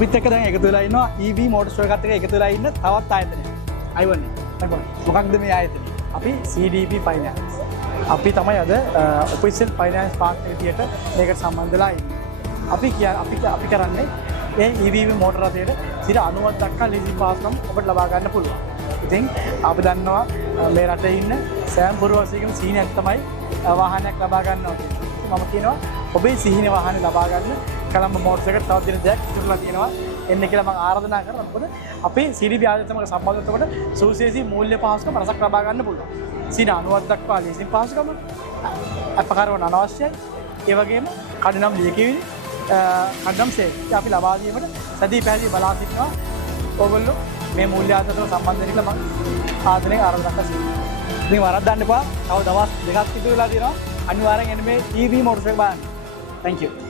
අපිත් එක්ක දැන් එකතු වෙලා ඉන්නවා EV මෝටර් ෂෝ එකත් එක්ක එකතු වෙලා ඉන්න තවත් ආයතනයක්. අයිවන්නේ. මොකක්ද මේ ආයතනය? අපි CDP Finance. අපි තමයි අද ඔෆිෂියල් ෆයිනෑන්ස් පාර්ට්නර් විදියට මේකට සම්බන්ධ වෙලා ඉන්නේ. අපි කරන්නේ මේ EV මෝටර රථයට 90ක් දක්වා ලීසින් පාස්කම් ඔබට ලබා ගන්න පුළුවන්. ඉතින් අපි දන්නවා මේ රටේ ඉන්න සෑම පුරවැසියෙකුම සීනියක් තමයි වාහනයක් ලබා ගන්නවා කියන්නේ. මම කියනවා ඔබේ සීහින වාහනේ ලබා ගන්න කලම්බ මෝටර්ස් එකට තවත් දින දෙකක් ඉතුරුලා තියෙනවා. එන්න කියලා මම ආරාධනා කරනවා. මොකද අපේ CDP ආයතනයක සම්බන්ධ වෙනකොට සුවිශේෂී මූල්‍ය පහසුකම් රසක් ලබා ගන්න පුළුවන්. 90ක් දක්වා ලීසින් පහසුකම අපකාරවන අනවශ්‍යයි. ඒ වගේම කඩනම් ලියකියවිලි කඩනම් සේවය අපි ලබා දීමට සැදී පැහැදිලි බලා සිටිනවා. ඕගොල්ලෝ මේ මූල්‍ය ආයතනවල සම්බන්ධ වෙන්න කියලා මම ආදරයෙන් ආරාධනා කරනවා. ඉතින් වරද්දන්න එපා. තව දවස් දෙකක් ඉතුරු වෙලා තියෙනවා. අනිවාර්යෙන් එන්න මේ EV මෝටර්ස් එක බලන්න. Thank you.